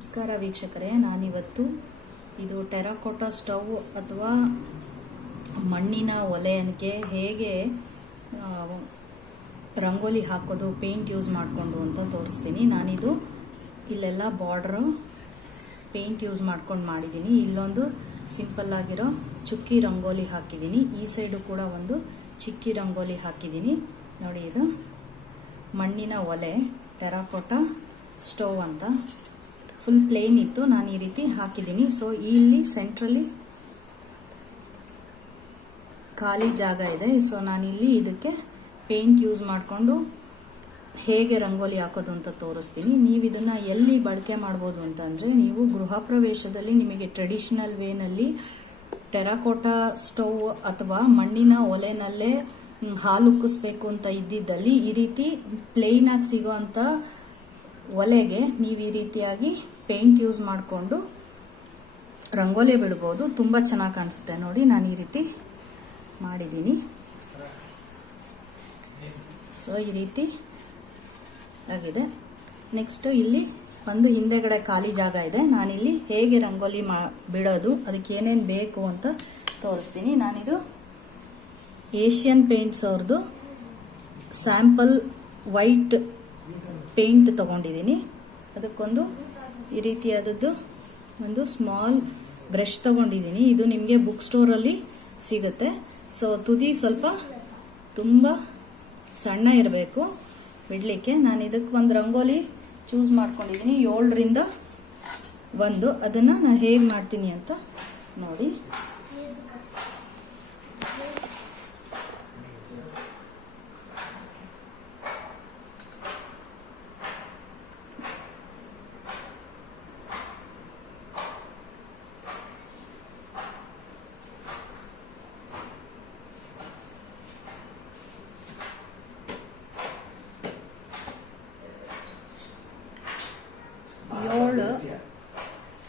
ನಮಸ್ಕಾರ ವೀಕ್ಷಕರೇ, ನಾನಿವತ್ತು ಇದು ಟೆರಾಕೋಟಾ ಸ್ಟವ್ ಅಥವಾ ಮಣ್ಣಿನ ಒಲೆಯನ್ಗೆ ಹೇಗೆ ರಂಗೋಲಿ ಹಾಕೋದು ಪೇಂಟ್ ಯೂಸ್ ಮಾಡಿಕೊಂಡು ಅಂತ ತೋರಿಸ್ತೀನಿ. ನಾನಿದು ಇಲ್ಲೆಲ್ಲ ಬಾರ್ಡ್ರು ಪೇಂಟ್ ಯೂಸ್ ಮಾಡ್ಕೊಂಡು ಮಾಡಿದ್ದೀನಿ. ಇಲ್ಲೊಂದು ಸಿಂಪಲ್ ಆಗಿರೋ ಚುಕ್ಕಿ ರಂಗೋಲಿ ಹಾಕಿದ್ದೀನಿ, ಈ ಸೈಡು ಕೂಡ ಒಂದು ಚಿಕ್ಕಿ ರಂಗೋಲಿ ಹಾಕಿದ್ದೀನಿ. ನೋಡಿ, ಇದು ಮಣ್ಣಿನ ಒಲೆ ಟೆರಾಕೋಟಾ ಸ್ಟವ್ ಅಂತ ಫುಲ್ ಪ್ಲೇನ್ ಇತ್ತು, ನಾನು ಈ ರೀತಿ ಹಾಕಿದ್ದೀನಿ. ಸೊ ಇಲ್ಲಿ ಸೆಂಟ್ರಲ್ಲಿ ಖಾಲಿ ಜಾಗ ಇದೆ. ಸೊ ನಾನಿಲ್ಲಿ ಇದಕ್ಕೆ ಪೇಂಟ್ ಯೂಸ್ ಮಾಡಿಕೊಂಡು ಹೇಗೆ ರಂಗೋಲಿ ಹಾಕೋದು ಅಂತ ತೋರಿಸ್ತೀನಿ. ನೀವು ಇದನ್ನು ಎಲ್ಲಿ ಬಳಕೆ ಮಾಡ್ಬೋದು ಅಂತಂದರೆ, ನೀವು ಗೃಹ ಪ್ರವೇಶದಲ್ಲಿ ನಿಮಗೆ ಟ್ರೆಡಿಷನಲ್ ವೇನಲ್ಲಿ ಟೆರಾಕೋಟಾ ಸ್ಟವ್ ಅಥವಾ ಮಣ್ಣಿನ ಒಲೆನಲ್ಲೇ ಹಾಲು ಉಕ್ಕಿಸ್ಬೇಕು ಅಂತ ಇದ್ದಿದ್ದಲ್ಲಿ ಈ ರೀತಿ ಪ್ಲೇನ್ ಆಗಿ ಸಿಗೋ ಅಂಥ ಒಲೆಗೆ ನೀವು ಈ ರೀತಿಯಾಗಿ ಪೇಂಟ್ ಯೂಸ್ ಮಾಡಿಕೊಂಡು ರಂಗೋಲಿ ಬಿಡ್ಬೋದು. ತುಂಬ ಚೆನ್ನಾಗಿ ಕಾಣಿಸುತ್ತೆ. ನೋಡಿ, ನಾನು ಈ ರೀತಿ ಮಾಡಿದ್ದೀನಿ. ಸೊ ಈ ರೀತಿ ಆಗಿದೆ. ನೆಕ್ಸ್ಟ್ ಇಲ್ಲಿ ಒಂದು ಹಿಂದೆಗಡೆ ಖಾಲಿ ಜಾಗ ಇದೆ. ನಾನಿಲ್ಲಿ ಹೇಗೆ ರಂಗೋಲಿ ಬಿಡೋದು, ಅದಕ್ಕೆ ಏನೇನು ಬೇಕು ಅಂತ ತೋರಿಸ್ತೀನಿ. ನಾನಿದು ಏಷ್ಯನ್ ಪೇಂಟ್ಸ್ ಅವ್ರದ್ದು ಸ್ಯಾಂಪಲ್ ವೈಟ್ ಪೇಂಟ್ ತಗೊಂಡಿದ್ದೀನಿ. ಅದಕ್ಕೊಂದು ಈ ರೀತಿಯಾದದ್ದು ಒಂದು ಸ್ಮಾಲ್ ಬ್ರಷ್ ತಗೊಂಡಿದ್ದೀನಿ. ಇದು ನಿಮಗೆ ಬುಕ್ ಸ್ಟೋರಲ್ಲಿ ಸಿಗುತ್ತೆ. ಸೊ ತುದಿ ಸ್ವಲ್ಪ ತುಂಬ ಸಣ್ಣ ಇರಬೇಕು ಬಿಡಲಿಕ್ಕೆ. ನಾನು ಇದಕ್ಕೆ ಒಂದು ರಂಗೋಲಿ ಚೂಸ್ ಮಾಡ್ಕೊಂಡಿದ್ದೀನಿ, 7ರಿಂದ 1. ಅದನ್ನು ನಾನು ಹೇಗೆ ಮಾಡ್ತೀನಿ ಅಂತ ನೋಡಿ.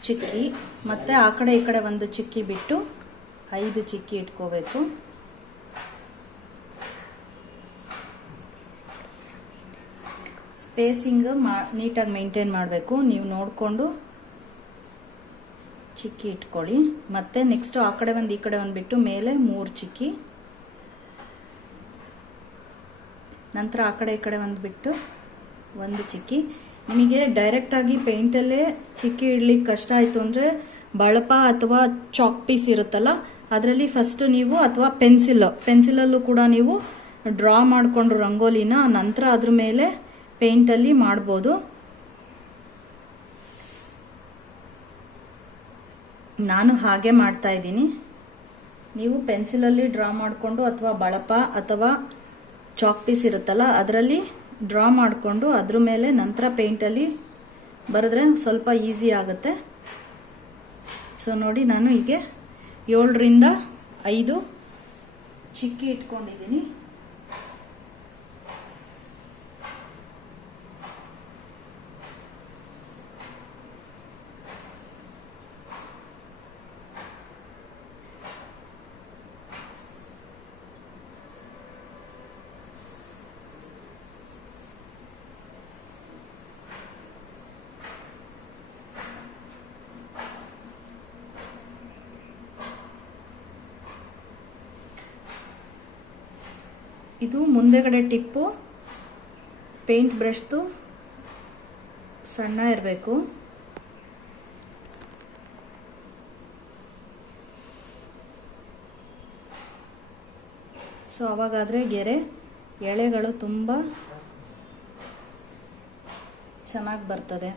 ಚಿಕ್ಕಿ ಮತ್ತೆ ಆ ಕಡೆ ಈ ಕಡೆ ಒಂದು ಚಿಕ್ಕಿ ಬಿಟ್ಟು 5 ಚಿಕ್ಕಿ ಇಟ್ಕೋಬೇಕು. ಸ್ಪೇಸಿಂಗ್ ನೀಟಾಗಿ ಮೇಂಟೈನ್ ಮಾಡಬೇಕು. ನೀವು ನೋಡಿಕೊಂಡು ಚಿಕ್ಕಿ ಇಟ್ಕೊಳ್ಳಿ. ಮತ್ತೆ ನೆಕ್ಸ್ಟ್ ಆ ಕಡೆ ಒಂದು ಈ ಕಡೆ ಒಂದು ಬಿಟ್ಟು ಮೇಲೆ 3 ಚಿಕ್ಕಿ, ನಂತರ ಆ ಕಡೆ ಈ ಕಡೆ ಒಂದು ಬಿಟ್ಟು 1 ಚಿಕ್ಕಿ. ನಿಮಗೆ ಡೈರೆಕ್ಟಾಗಿ ಪೇಂಟಲ್ಲೇ ಚಿಕ್ಕಿ ಇಡ್ಲಿಕ್ಕೆ ಕಷ್ಟ ಆಯಿತು ಅಂದರೆ ಬಳಪ ಅಥವಾ ಚಾಕ್ ಪೀಸ್ ಇರುತ್ತಲ್ಲ, ಅದರಲ್ಲಿ ಫಸ್ಟ್ ನೀವು ಅಥವಾ ಪೆನ್ಸಿಲಲ್ಲೂ ಕೂಡ ನೀವು ಡ್ರಾ ಮಾಡಿಕೊಂಡು ರಂಗೋಲಿನ ನಂತರ ಅದ್ರ ಮೇಲೆ ಪೇಂಟಲ್ಲಿ ಮಾಡ್ಬೋದು. ನಾನು ಹಾಗೆ ಮಾಡ್ತಾ ಇದ್ದೀನಿ. ನೀವು ಪೆನ್ಸಿಲಲ್ಲಿ ಡ್ರಾ ಮಾಡಿಕೊಂಡು ಅಥವಾ ಬಳಪ ಅಥವಾ ಚಾಕ್ ಪೀಸ್ ಇರುತ್ತಲ್ಲ ಅದರಲ್ಲಿ ಡ್ರಾ ಮಾಡಿಕೊಂಡು ಅದ್ರ ಮೇಲೆ ನಂತರ ಪೇಂಟಲ್ಲಿ ಬರೆದ್ರೆ ಸ್ವಲ್ಪ ಈಸಿ ಆಗುತ್ತೆ. ಸೊ ನೋಡಿ, ನಾನು ಹೀಗೆ 7ರಿಂದ 5 ಚಿಕ್ಕಿ ಇಟ್ಕೊಂಡಿದ್ದೀನಿ. ಇದು ಮುಂದೆಗಡೆ ಟಿಪ್ಪು ಪೇಂಟ್ ಬ್ರಷ್ದು ಸಣ್ಣ ಇರಬೇಕು. ಸೊ ಅವಾಗಾದರೆ ಗೆರೆ ಎಳೆಗಳು ತುಂಬ ಚೆನ್ನಾಗಿ ಬರ್ತದೆ.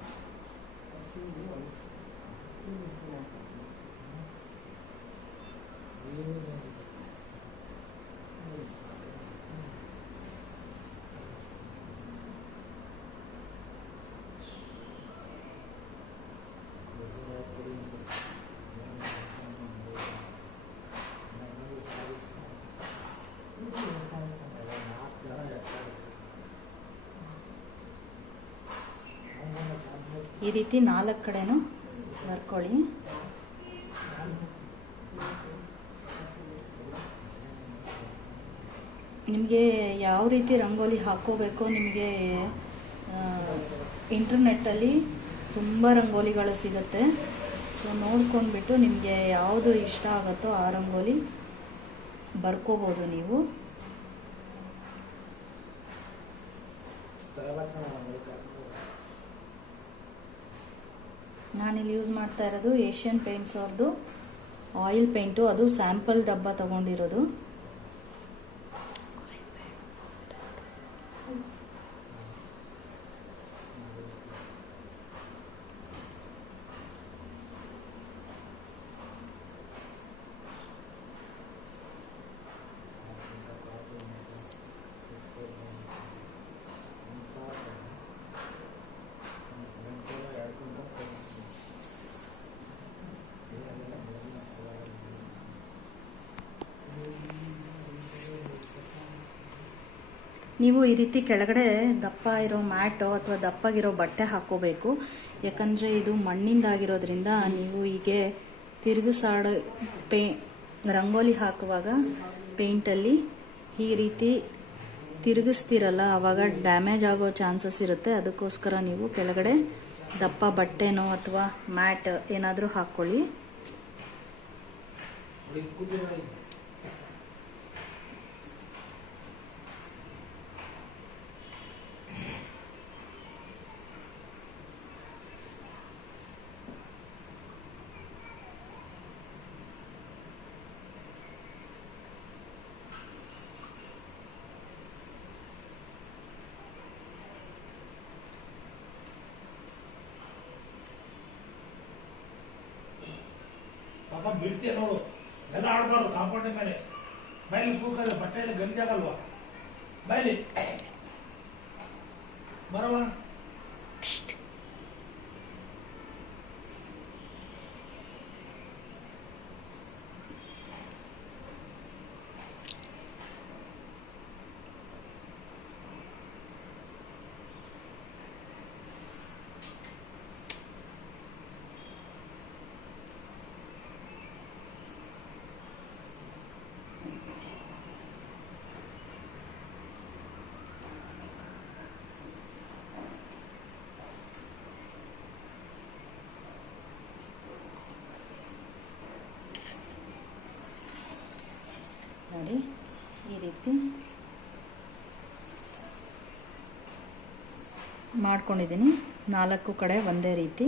ಈ ರೀತಿ 4 ಕಡೆನೂ ಬರ್ಕೊಳ್ಳಿ. ನಿಮಗೆ ಯಾವ ರೀತಿ ರಂಗೋಲಿ ಹಾಕೋಬೇಕೋ ನಿಮಗೆ ಇಂಟರ್ನೆಟ್ಟಲ್ಲಿ ತುಂಬ ರಂಗೋಲಿಗಳು ಸಿಗುತ್ತೆ. ಸೊ ನೋಡ್ಕೊಂಡ್ಬಿಟ್ಟು ನಿಮಗೆ ಯಾವುದು ಇಷ್ಟ ಆಗುತ್ತೋ ಆ ರಂಗೋಲಿ ಬರ್ಕೋಬೋದು ನೀವು. ನಾನಿಲ್ಲಿ ಯೂಸ್ ಮಾಡ್ತಾ ಇರೋದು ಏಷ್ಯನ್ ಪೇಂಟ್ಸ್ ಅವ್ರದ್ದು ಆಯಿಲ್ ಪೇಂಟು. ಅದು ಸ್ಯಾಂಪಲ್ ಡಬ್ಬ ತಗೊಂಡಿರೋದು. ನೀವು ಈ ರೀತಿ ಕೆಳಗಡೆ ದಪ್ಪ ಇರೋ ಮ್ಯಾಟು ಅಥವಾ ದಪ್ಪಗಿರೋ ಬಟ್ಟೆ ಹಾಕ್ಕೋಬೇಕು. ಯಾಕಂದರೆ ಇದು ಮಣ್ಣಿಂದಾಗಿರೋದ್ರಿಂದ ನೀವು ಹೀಗೆ ತಿರುಗಿಸಾಡೋ ರಂಗೋಲಿ ಹಾಕುವಾಗ ಪೇಂಟಲ್ಲಿ ಈ ರೀತಿ ತಿರುಗಿಸ್ತಿರಲ್ಲ, ಆವಾಗ ಡ್ಯಾಮೇಜ್ ಆಗೋ ಚಾನ್ಸಸ್ ಇರುತ್ತೆ. ಅದಕ್ಕೋಸ್ಕರ ನೀವು ಕೆಳಗಡೆ ದಪ್ಪ ಬಟ್ಟೆನೋ ಅಥವಾ ಮ್ಯಾಟ್ ಏನಾದರೂ ಹಾಕ್ಕೊಳ್ಳಿ. ಬಿಡ್ತೀಯ ನೋಡು, ಎಲ್ಲ ಆಡಬಾರ್ದು. ಕಾಂಪೌಂಡ್ ಮೇಲೆ ಬೈಲಿ ಕೂಕಲ್ಲ, ಬಟ್ಟೆಯಲ್ಲಿ ಗಂಜಿ ಆಗಲ್ವಾ? ಬೈಲಿ ಬರವ. ನೋಡಿ ಈ ರೀತಿ ಮಾಡ್ಕೊಂಡಿದ್ದೀನಿ. 4 ಕಡೆ ಒಂದೇ ರೀತಿ.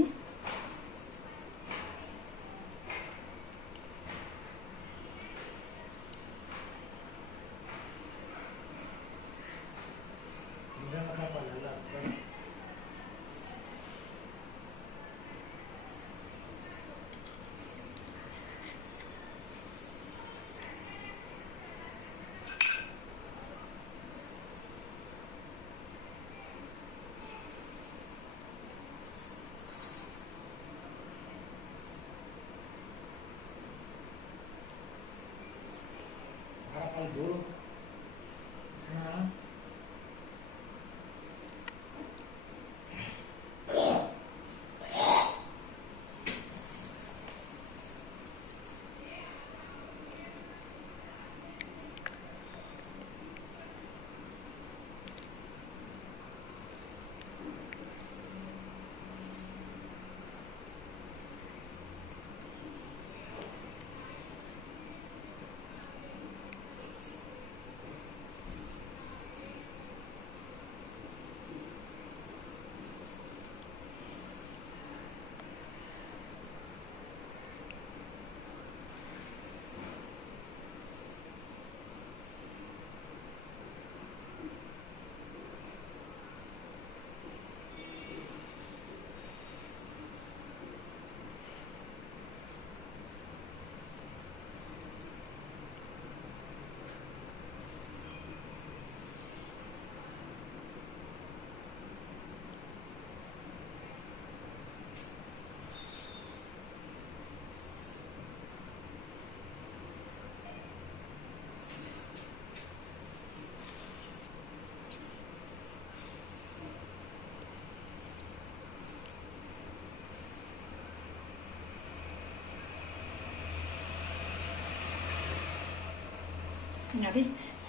ನೋಡಿ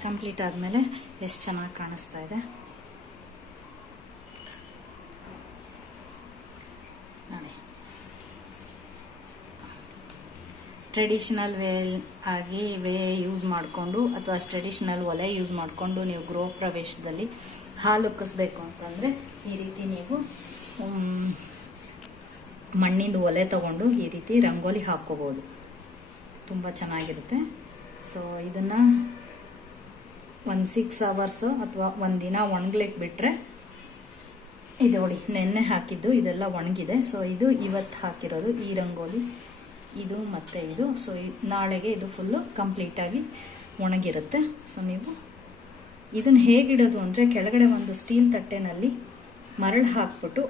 ಕಂಪ್ಲೀಟ್ ಆದಮೇಲೆ ಎಷ್ಟು ಚೆನ್ನಾಗಿ ಕಾಣಿಸ್ತಾ ಇದೆ. ಟ್ರೆಡಿಷನಲ್ ವೇ ಯೂಸ್ ಮಾಡಿಕೊಂಡು ಅಥವಾ ಟ್ರೆಡಿಷನಲ್ ಒಲೆ ಯೂಸ್ ಮಾಡಿಕೊಂಡು ನೀವು ಗೃಹ ಪ್ರವೇಶದಲ್ಲಿ ಹಾಲು ಉಕ್ಕಿಸ್ಬೇಕು ಅಂತಂದರೆ ಈ ರೀತಿ ನೀವು ಮಣ್ಣಿಂದ ಒಲೆ ತಗೊಂಡು ಈ ರೀತಿ ರಂಗೋಲಿ ಹಾಕ್ಕೋಬೋದು. ತುಂಬ ಚೆನ್ನಾಗಿರುತ್ತೆ. ಸೊ ಇದನ್ನು ಒಂದು 6 hours ಅಥವಾ ಒಂದಿನ ಒಣಗ್ಲಿಕ್ಕೆ ಬಿಟ್ಟರೆ, ಇದು ನೋಡಿ ನೆನ್ನೆ ಹಾಕಿದ್ದು ಇದೆಲ್ಲ ಒಣಗಿದೆ. ಸೊ ಇದು ಇವತ್ತು ಹಾಕಿರೋದು ಈ ರಂಗೋಲಿ, ಇದು ಮತ್ತು ಇದು. ಸೊ ನಾಳೆಗೆ ಇದು ಫುಲ್ಲು ಕಂಪ್ಲೀಟಾಗಿ ಒಣಗಿರುತ್ತೆ. ಸೊ ನೀವು ಇದನ್ನು ಹೇಗಿಡೋದು ಅಂದರೆ, ಕೆಳಗಡೆ ಒಂದು ಸ್ಟೀಲ್ ತಟ್ಟೆನಲ್ಲಿ ಮರಳು ಹಾಕ್ಬಿಟ್ಟು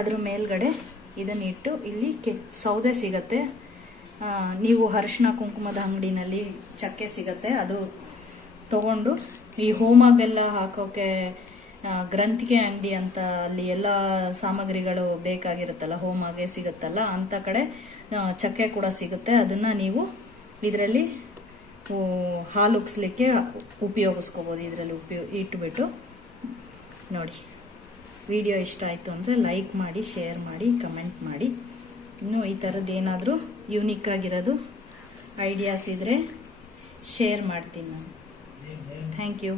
ಅದ್ರ ಮೇಲ್ಗಡೆ ಇದನ್ನಿಟ್ಟು, ಇಲ್ಲಿ ಸೌದೆ ಸಿಗತ್ತೆ, ನೀವು ಅರಿಶಿನ ಕುಂಕುಮದ ಅಂಗಡಿನಲ್ಲಿ ಚಕ್ಕೆ ಸಿಗತ್ತೆ, ಅದು ತಗೊಂಡು ಈ ಹೋಮಾಗೆಲ್ಲ ಹಾಕೋಕೆ ಗ್ರಂಥಿಗೆ ಅಂಗಡಿ ಅಂತ ಅಲ್ಲಿ ಎಲ್ಲ ಸಾಮಗ್ರಿಗಳು ಬೇಕಾಗಿರುತ್ತಲ್ಲ, ಹೋಮಾಗೆ ಸಿಗುತ್ತಲ್ಲ ಅಂಥ ಕಡೆ ಚಕ್ಕೆ ಕೂಡ ಸಿಗುತ್ತೆ. ಅದನ್ನು ನೀವು ಇದರಲ್ಲಿ ಹಾಲು ಉಕ್ಸ್ಲಿಕ್ಕೆ ಉಪಯೋಗಿಸ್ಕೋಬೋದು. ಇದರಲ್ಲಿ ಇಟ್ಬಿಟ್ಟು ನೋಡಿ. ವಿಡಿಯೋ ಇಷ್ಟ ಆಯಿತು ಅಂದರೆ ಲೈಕ್ ಮಾಡಿ, ಶೇರ್ ಮಾಡಿ, ಕಮೆಂಟ್ ಮಾಡಿ. ಇನ್ನೂ ಈ ಥರದ್ದು ಏನಾದರೂ ಯೂನಿಕ್ ಆಗಿರೋದು ಐಡಿಯಾಸ್ ಇದ್ದರೆ ಶೇರ್ ಮಾಡ್ತೀನಿ ನಾನು. Thank you.